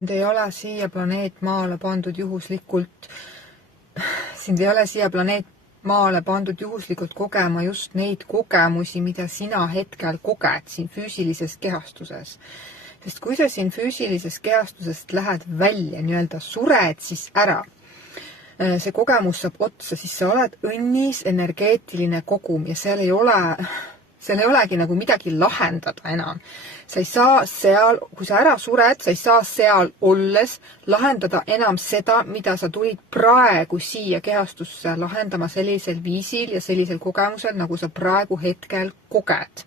Sind ei ole siia planeet Maale pandud juhuslikult. Sind ei ole siia planeet Maale pandud juhuslikult kogema just neid kogemusi, mida sina hetkel koged siin füüsilises kehastuses. Sest kui sa siin füüsilises kehastusest lähed välja, nii-öelda sured siis ära, see kogemus saab otsa, siis sa oled õnnis energeetiline kogum ja seal ei olegi nagu midagi lahendada enam. Sa ei saa seal, kui sa ära sured, sa ei saa seal olles lahendada enam seda, mida sa tulid praegu siia kehastusse lahendama sellisel viisil ja sellisel kogemusel, nagu sa praegu hetkel koged.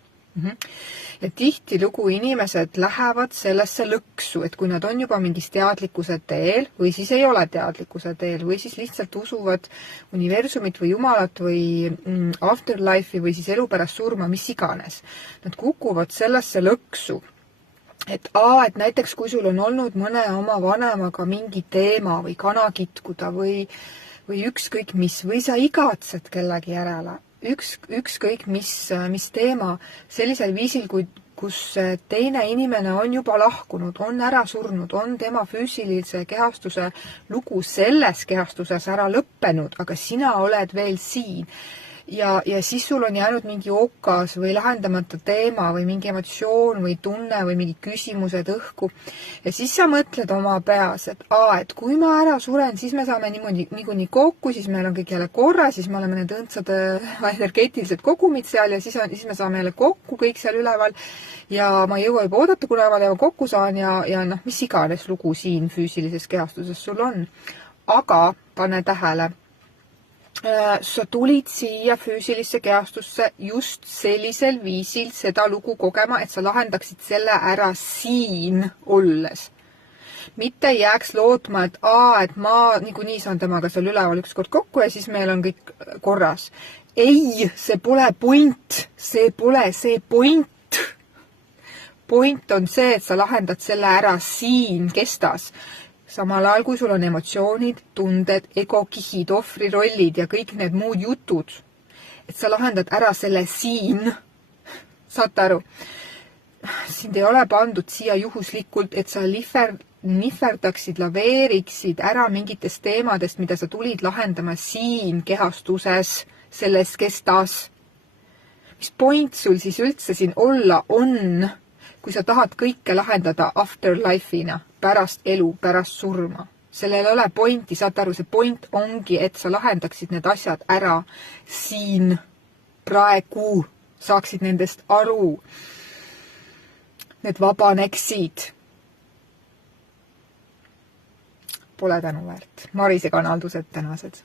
Ja tihtilugu inimesed lähevad sellesse lõksu, et kui nad on juba mingis teadlikkuse teel või siis ei ole teadlikkuse teel või siis lihtsalt usuvad universumit või jumalat või afterlife'i või siis elu pärast surma, mis iganes. Nad kukuvad sellesse lõksu, et näiteks kui sul on olnud mõne oma vanemaga mingi teema või kana kitkuda või ükskõik mis, või sa igatsed kellegi järele, ükskõik mis teema sellisel viisil, kus teine inimene on juba lahkunud, on ära surnud, on tema füüsilise kehastuse lugu selles kehastuses ära lõppenud, aga sina oled veel siin. Ja siis sul on jäänud mingi okas või lahendamata teema või mingi emotsioon või tunne või mingi küsimused õhku. Ja siis sa mõtled oma peas, et kui ma ära suren, siis me saame niikuinii kokku, siis meil on kõik jälle korra, siis me oleme need õndsad energeetilised kogumid seal ja siis me saame jälle kokku kõik seal üleval. Ja ma ei jõua juba oodata, kuna ma teema kokku saan ja mis iganes lugu siin füüsilises kehastuses sul on. Aga pane tähele, sa tulid siia füüsilisse kehastusse just sellisel viisil seda lugu kogema, et sa lahendaksid selle ära siin olles. Mitte ei jääks lootma, et ma niikuinii saan temaga seal üleval ükskord kokku ja siis meil on kõik korras. Ei, see pole point. See pole see point. Point on see, et sa lahendad selle ära siin kestas. Samal ajal, kui sul on emotsioonid, tunded, egokihid, ohvrirollid ja kõik need muud jutud, et sa lahendad ära selle siin. Saate aru? Sind ei ole pandud siia juhuslikult, et sa nihverdaksid, laveeriksid ära mingitest teemadest, mida sa tulid lahendama siin kehastuses, selles kestas. Mis point sul siis üldse siin olla on, kui sa tahad kõike lahendada afterlife'ina, pärast elu, pärast surma. Sellel ei ole pointi, saate aru, see point ongi, et sa lahendaksid need asjad ära siin, praegu, saaksid nendest aru. Need vabaneksid. Pole tänuväärt. Marise kanaldused tänased.